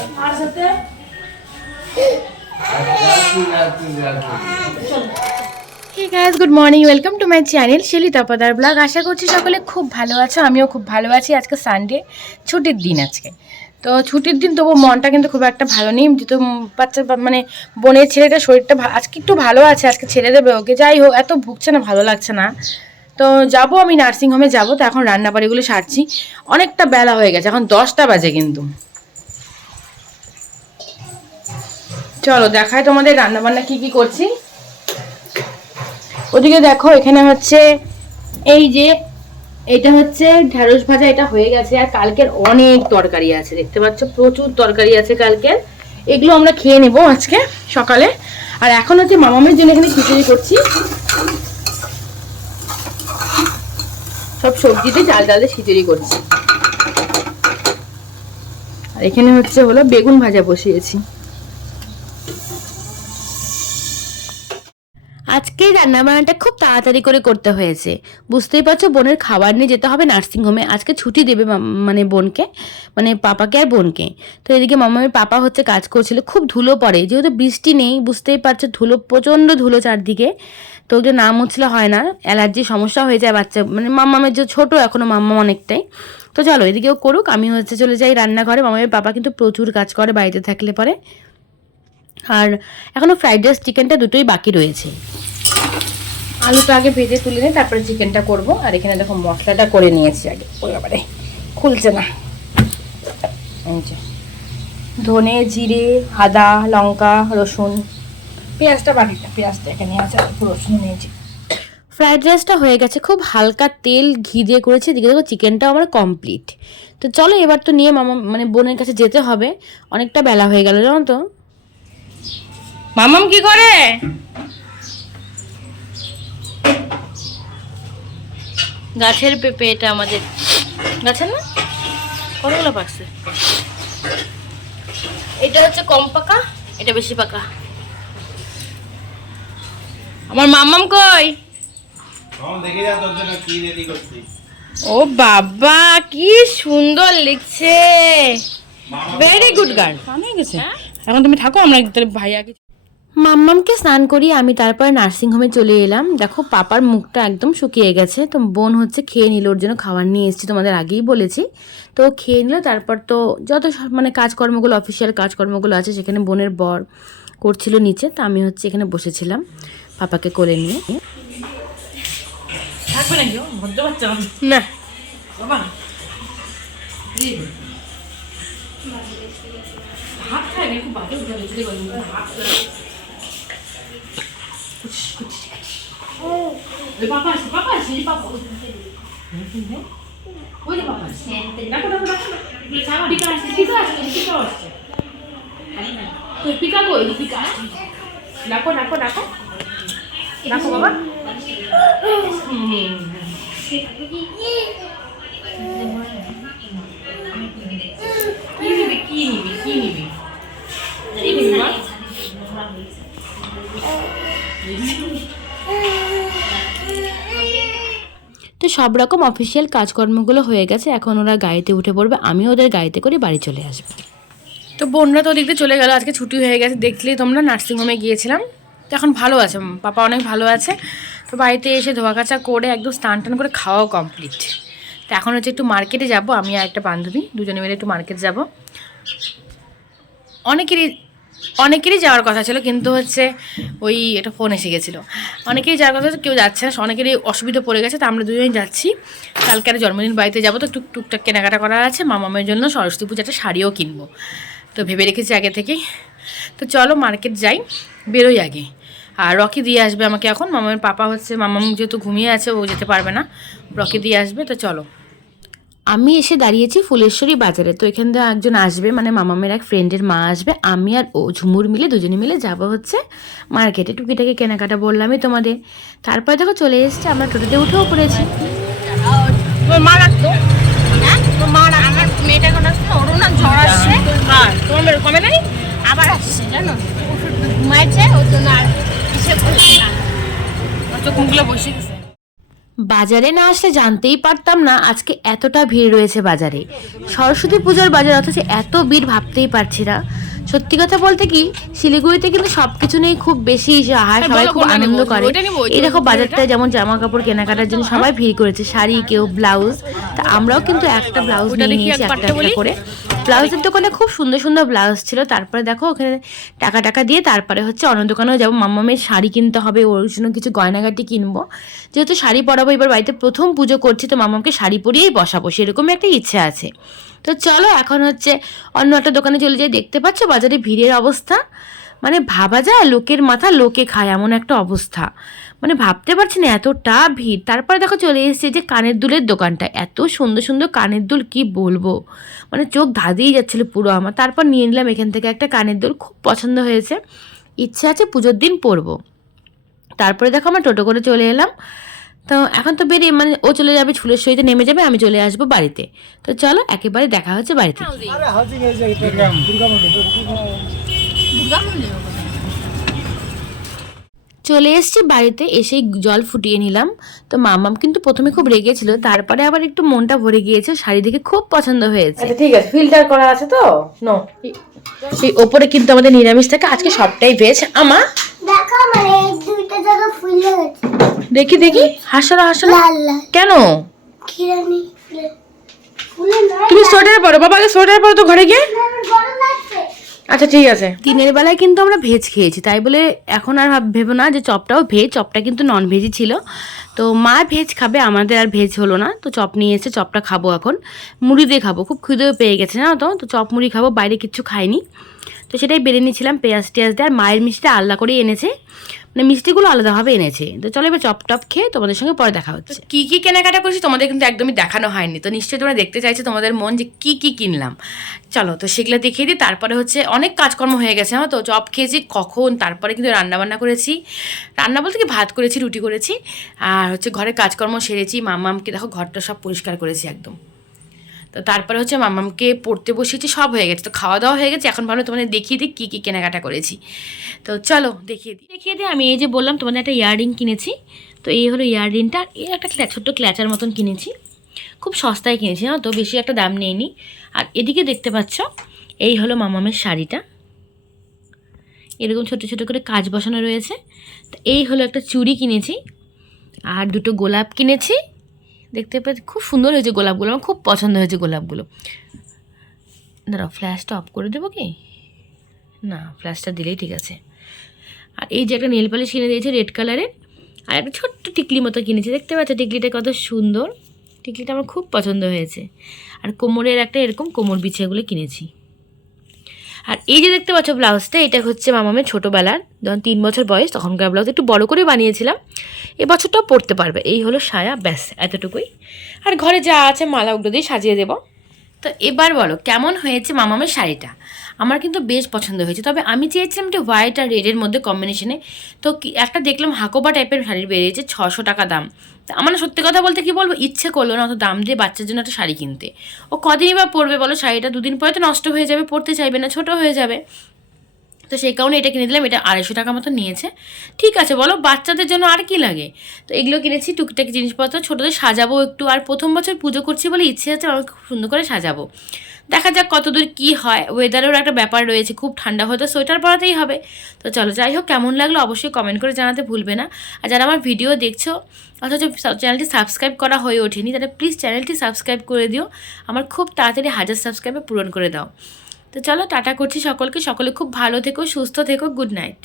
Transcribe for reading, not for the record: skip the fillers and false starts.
Hey guys, good morning. Welcome to my channel Shelly Tapadar Vlog. আশা করছি সকলে খুব ভালো আছো, আমিও খুব ভালো আছি। আজকে সানডে, ছুটির দিন আজকে। তো ছুটির দিন তবু মনটা কিন্তু খুব একটা ভালো নেই, যেহেতু বাচ্চা মানে বোনের ছেলেটা শরীরটা আজকে একটু ভালো আছে, আজকে ছেড়ে দেবে ওকে। যাই হোক, এত ভুগছে না, ভালো লাগছে না। তো যাবো আমি নার্সিংহোমে যাবো। তো এখন রান্নাবাড়িগুলো সারছি, অনেকটা বেলা হয়ে গেছে, এখন 10টা বাজে কিন্তু। চলো দেখাই তোমাদের রান্নাবান্না কি কি করছি। ওদিকে দেখো, এখানে হচ্ছে এই যে এটা হচ্ছে ঢেঁড়স ভাজা, এটা হয়ে গেছে। আর কালকের অনেক তরকারি আছে, দেখতে পাচ্ছ প্রচুর তরকারি আছে কালকের, এগুলো আমরা খেয়ে নেব আজকে সকালে। আর এখন হচ্ছে মামামের জন্য এখানে খিচুড়ি করছি, সব সবজিতে চাল ডাল দিয়ে খিচুড়ি করছি। আর এখানে হলো বেগুন ভাজা বসিয়েছি। আজকে রান্নাবান্নাটা খুব তাড়াতাড়ি করে করতে হয়েছে, বুঝতেই পারছো। বোনের খাবার নিয়ে যেতে হবে নার্সিংহোমে, আজকে ছুটি দেবে মানে বোনকে, মানে পাপাকে আর বোনকে। তো এদিকে মামামের পাপা কাজ করছিল, খুব ধুলো পড়ে, যেহেতু বৃষ্টি নেই, বুঝতেই পারছো, ধুলো প্রচণ্ড ধুলো চারদিকে। তো ওদের না মুছলে হয় না, অ্যালার্জির সমস্যা হয়ে যায় বাচ্চা, মানে মামামের যে ছোটো এখনও, মাম্মা অনেকটাই। তো চলো এদিকেও করুক, আমি চলে যাই রান্নাঘরে। মামামের পাপা কিন্তু প্রচুর কাজ করে বাড়িতে থাকলে পরে। আর এখনও ফ্রাইড রাইস চিকেনটা দুটোই বাকি রয়েছে। আলুটা আগে ভেজে তুলে নিই, তারপরে চিকেনটা করব। আর এখানে দেখো মশলাটা করে নিয়েছি আগে, ওই ব্যাপারে খুলছে না। ধনে, জিরে, আদা, লঙ্কা, রসুন, পেঁয়াজটা বাটিটা, পেঁয়াজটা এখানে আছে, রসুন নিয়েছি। ফ্রাইড রাইসটা হয়ে গেছে, খুব হালকা তেল ঘি দিয়ে করেছি। এদিকে দেখো চিকেনটাও আমার কমপ্লিট। তো চলো এবার তো নিয়ে মামা মানে বোনের কাছে যেতে হবে, অনেকটা বেলা হয়ে গেল জানো তো। মামাম কি করে? গাছের পেঁপে, এটা আমাদের গাছের না, কতগুলো পাকছে। এটা হচ্ছে কম পাকা, এটা বেশি পাকা। আমার মাম্মাম কই? ও বাবা, কি সুন্দর লিখছে, ভেরি গুড গার্ল। এখন তুমি থাকো, আমরা ভাইয়াকে। মাম্মামকে স্নান করিয়ে আমি তারপরে নার্সিংহোমে চলে এলাম। দেখো পাপার মুখটা একদম শুকিয়ে গেছে, তো বোন খেয়ে নিল, ওর জন্য খাবার নিয়ে এসেছি, তোমাদের আগেই বলেছি। তো খেয়ে নিল, তারপর তো যত মানে কাজকর্মগুলো, অফিসিয়াল কাজকর্মগুলো আছে সেখানে বোনের বর করছিল নিচে, তো আমি এখানে বসেছিলাম পাপাকে কোলে নিয়ে। না ভাত খায় না, খুব বাজে ভাত। পাপা আছে, পাপা আছে, পাপা ওই যে পাপা আছে, দেখো দেখো দেখো, পিকা আছে, পিকা আছে, পিকা আছে, তুই পিকা কই? পিকা ডাকো ডাকো ডাকো ডাকো বাবা। কি নিবি, কি নিবি, কি নিবি? তো সব রকম অফিসিয়াল কাজকর্মগুলো হয়ে গেছে, এখন ওরা গাড়িতে উঠে পড়বে, আমি ওদের গাড়িতে করে বাড়ি চলে আসবো। তো বোনরা তো ওদিকে চলে গেল, আজকে ছুটি হয়ে গেছে, দেখলেই তোমরা নার্সিংহোমে গিয়েছিলাম। তো এখন ভালো আছে, পাপা অনেক ভালো আছে। তো বাড়িতে এসে ধোয়া কাচা করে একদম স্নান টান করে খাওয়াও কমপ্লিট। তো এখন একটু মার্কেটে যাব, আমি আর একটা বান্ধবী দুজনে মিলে একটু মার্কেট যাব। অনেকেরই যাওয়ার কথা ছিল, কিন্তু ওই এটা ফোন এসে গেছিলো, অনেকেরই যাওয়ার কথা, কেউ যাচ্ছে না, অনেকেরই অসুবিধা পড়ে গেছে। তো আমরা দুজনেই যাচ্ছি, কালকে আর জন্মদিন বাড়িতে যাবো, তো টুকটাক কেনাকাটা করার আছে, মামামের জন্য সরস্বতী পূজাটা শাড়িও কিনবো, তো ভেবে রেখেছি আগে থেকেই। তো চলো মার্কেট যাই, বেরোই আগে। আর রকি দিয়ে আসবে আমাকে এখন, মামামের পাপা মামাম যেহেতু ঘুমিয়ে আছে, ও যেতে পারবে না, রকি দিয়ে আসবে। তো চলো, আমি এসে দাঁড়িয়েছি ফুলেশ্বরী বাজারে। তো এখান থেকে একজন আসবে, মানে মামামের এক ফ্রেন্ডের মা আসবে, আমি আর ও ঝুমুর মিলে দুজনে মিলে যাবো মার্কেটে, টুকিটাকি কেনাকাটা বললামই তোমাদের। তারপরে দেখো চলে এসছে, আমরা টোটোতে উঠেও পড়েছি। আমার মেয়েটা এখন আসছে, ওরও না জ্বর আসছে, তোমার কমে নাই, আবার আসছে জানো, ওষুধ ঘুমাইছে, ওর জন্য আর এসে বসে না, চোখ মুখগুলো বসে গেছে। বাজারে না আসলে জানতেই পারতাম না আজকে এতটা ভিড় রয়েছে বাজারে। সরস্বতী পুজোর বাজার, অথচ এত ভিড় ভাবতেই পারছি না। সত্যি কথা বলতে কি, শিলিগুড়িতে কিন্তু সবকিছু নেই খুব বেশি হয়, সবাই খুব আনন্দ করে। এই দেখো বাজারটায় যেমন জামা কাপড় কেনাকাটার জন্য সবাই ভিড় করেছে, শাড়ি, কেউ ব্লাউজ। তা আমরাও কিন্তু একটা ব্লাউজ নিয়ে নিয়েছি, একটা একটা করে। ব্লাউজের দোকানে খুব সুন্দর সুন্দর ব্লাউজ ছিল। তারপরে দেখো ওখানে টাকা দিয়ে তারপরে হচ্ছে অন্য দোকানেও যাবো, মাম্মামের শাড়ি কিনতে হবে, ওর জন্য কিছু গয়নাগাটি কিনবো। যেহেতু শাড়ি পরাবো, এবার বাড়িতে প্রথম পুজো করছি, তো মাম্মামকে শাড়ি পরিয়েই বসাবো, সেরকমই একটা ইচ্ছে আছে। তো চলো এখন হচ্ছে অন্য একটা দোকানে চলে যাই। দেখতে পাচ্ছ বাজারে ভিড়ের অবস্থা, মানে ভাবা যায় লোকের মাথা লোকে খায় এমন একটা অবস্থা, মানে ভাবতে পারছি না এতটা ভিড়। তারপরে দেখো চলে এসেছে যে কানের দুলের দোকানটা, এত সুন্দর সুন্দর কানের দুল কি বলবো, মানে চোখ ধাঁধিয়ে যাচ্ছিলো পুরো আমার। তারপর নিয়ে নিলাম এখান থেকে একটা কানের দুল, খুব পছন্দ হয়েছে, ইচ্ছে আছে পুজোর দিন পরবো। তারপরে দেখো আমরা টোটো করে চলে এলাম। তো এখন তো বেরিয়ে মানে ও চলে যাবে ফুলের সইতে নেমে যাবে, আমি চলে আসবো বাড়িতে। তো চলো একেবারে দেখা হচ্ছে বাড়িতে। চলে এসেছি বাড়িতে, এসেই জল ফুটিয়ে নিলাম। তো মামাম কিন্তু প্রথমে খুব রেগেছিল, তারপরে আবার একটু মনটা ভরে গিয়েছে, শাড়ি দেখে খুব পছন্দ হয়েছে। আচ্ছা ঠিক আছে, ফিল্টার করা আছে তো নো। এই ওপরে কিন্তু আমাদের নিরামিষ থাকে, আজকে সবটাই ভেজ। আমা দেখো মানে এই দুইটা জায়গা ফুল হয়েছে। দেখি দেখি, হাসলো হাসলো কেন? কিরানি ফুলে নাই, তুমি সোয়েটার পরো, বাবাকে সোয়েটার পরো তো ঘরে গিয়ে। আমার গরম লাগছে। আচ্ছা ঠিক আছে। দিনের বেলায় কিন্তু আমরা ভেজ খেয়েছি, তাই বলে এখন আর ভেবো না যে চপটাও ভেজ, চপটা কিন্তু নন ভেজই ছিল। তো মা ভেজ খাবে, আমাদের আর ভেজ হলো না, তো চপ নিয়ে এসে চপটা খাবো এখন, মুড়ি দিয়ে খাবো, খুব খিদেও পেয়ে গেছে না তো, তো চপ মুড়ি খাবো, বাইরে কিচ্ছু খাইনি। তো সেটাই বেড়ে নিয়েছিলাম পেঁয়াজ টিয়াজ দিয়ে, আর মায়ের মিষ্টিটা আলাদা করে এনেছে, মানে মিষ্টিগুলো আলাদাভাবে এনেছে। তো চলো এবার চপ টপ খেয়ে তোমাদের সঙ্গে পরে দেখা হচ্ছে। কি কি কেনাকাটা করছি তোমাদের কিন্তু একদমই দেখানো হয়নি, তো নিশ্চয়ই তোমরা দেখতে চাইছো তোমাদের মন যে কি কি কিনলাম। চলো তো সেগুলো দেখিয়ে দিই। তারপরে হচ্ছে অনেক কাজকর্ম হয়ে গেছে, তো চপ খেয়েছি কখন, তারপরে কিন্তু রান্নাবান্না করেছি, রান্না বলতে কি ভাত করেছি, রুটি করেছি, আর হচ্ছে ঘরে কাজকর্ম সেরেছি। মামামকে দেখো ঘরটা সব পরিষ্কার করেছি একদম। তো তারপরে হচ্ছে মামামকে পড়তে বসিয়েছি, সব হয়ে গেছে, তো খাওয়া দাওয়া হয়ে গেছে। এখন ভালো তোমাদের দেখিয়ে দিই কী কী কেনাকাটা করেছি। তো চলো দেখিয়ে দিই। আমি এই যে বললাম তোমাদের একটা ইয়াররিং কিনেছি, তো এই হলো ইয়াররিংটা, এই একটা ছোট্ট ক্ল্যাচার মতন কিনেছি, খুব সস্তায় কিনেছি না, তো বেশি একটা দাম নেয়নি। আর এদিকে দেখতে পাচ্ছ এই হলো মামামের শাড়িটা, এরকম ছোটো ছোটো করে কাজ বসানো রয়েছে। তো এই হলো একটা চুড়ি কিনেছি, আর দুটো গোলাপ কিনেছি, দেখতে পাচ্ছি খুব সুন্দর হয়েছে গোলাপগুলো, আমার খুব পছন্দ হয়েছে গোলাপগুলো। দাঁড়াও ফ্ল্যাশটা অফ করে দেবো কি না, ফ্ল্যাশটা দিলেই ঠিক আছে। আর এই যে একটা নেল পালিশ কিনে দিয়েছে রেড কালারের, আর একটা ছোট্ট টিকলি মতো কিনেছি, দেখতে পাচ্ছ টিকলিটা কত সুন্দর, টিকলিটা আমার খুব পছন্দ হয়েছে। আর কোমরের একটা এরকম কোমর বিছিয়েগুলো কিনেছি। আর এই যে দেখতে পাচ্ছ ব্লাউজটা, এটা হচ্ছে মামামের ছোটোবেলার, যখন 3 বছর বয়স তখনকার ব্লাউজ, একটু বড় করে বানিয়েছিলাম, এবছরটাও পরতে পারবে। এই হলো সায়া, ব্যাস এতটুকুই। আর ঘরে যা আছে মালা উগড়ো দিয়ে সাজিয়ে দেবো। তো এবার বলো কেমন হয়েছে মামামের শাড়িটা? আমার কিন্তু বেশ পছন্দ হয়েছে, তবে আমি চেয়েছিলাম একটা হোয়াইট আর রেডের মধ্যে কম্বিনেশনে। তো একটা দেখলাম হাকোবা টাইপের শাড়ি বেরিয়েছে, 600 টাকা দাম। তা আমার সত্যি কথা বলতে কি বলবো, ইচ্ছে করলো না অত দাম দিয়ে বাচ্চার জন্য একটা শাড়ি কিনতে। ও কদিনই বা পরবে বলো শাড়িটা, 2 দিন পরে তো নষ্ট হয়ে যাবে, পরতে চাইবে না, ছোটো হয়ে যাবে। তো সেই কারণে এটা কিনে দিলাম, এটা 250 টাকা মতো নিয়েছে। ঠিক আছে বলো, বাচ্চাদের জন্য আর কি লাগে। তো এগুলো কিনেছি, টুকিটাকি জিনিসপত্র, ছোটোদের সাজাবো একটু, আর প্রথম বছর পুজো করছি বলে ইচ্ছে আছে আমাকে খুব সুন্দর করে সাজাবো। দেখা যাক কতদূর কী হয়, ওয়েদারেরও একটা ব্যাপার রয়েছে, খুব ঠান্ডা হয়তো সোয়েটার পরাতেই হবে। তো চলো যাই হোক, কেমন লাগলো অবশ্যই কমেন্ট করে জানাতে ভুলবে না। আর যারা আমার ভিডিও দেখছো অথচ চ্যানেলটি সাবস্ক্রাইব করা হয়ে ওঠেনি, তাহলে প্লিজ চ্যানেলটি সাবস্ক্রাইব করে দিও, আমার খুব তাড়াতাড়ি 1000 সাবস্ক্রাইবে পূরণ করে দাও। তো চলো টাটা করছি সকলকে, সকলে খুব ভালো থেকো, সুস্থ থেকো, গুড নাইট।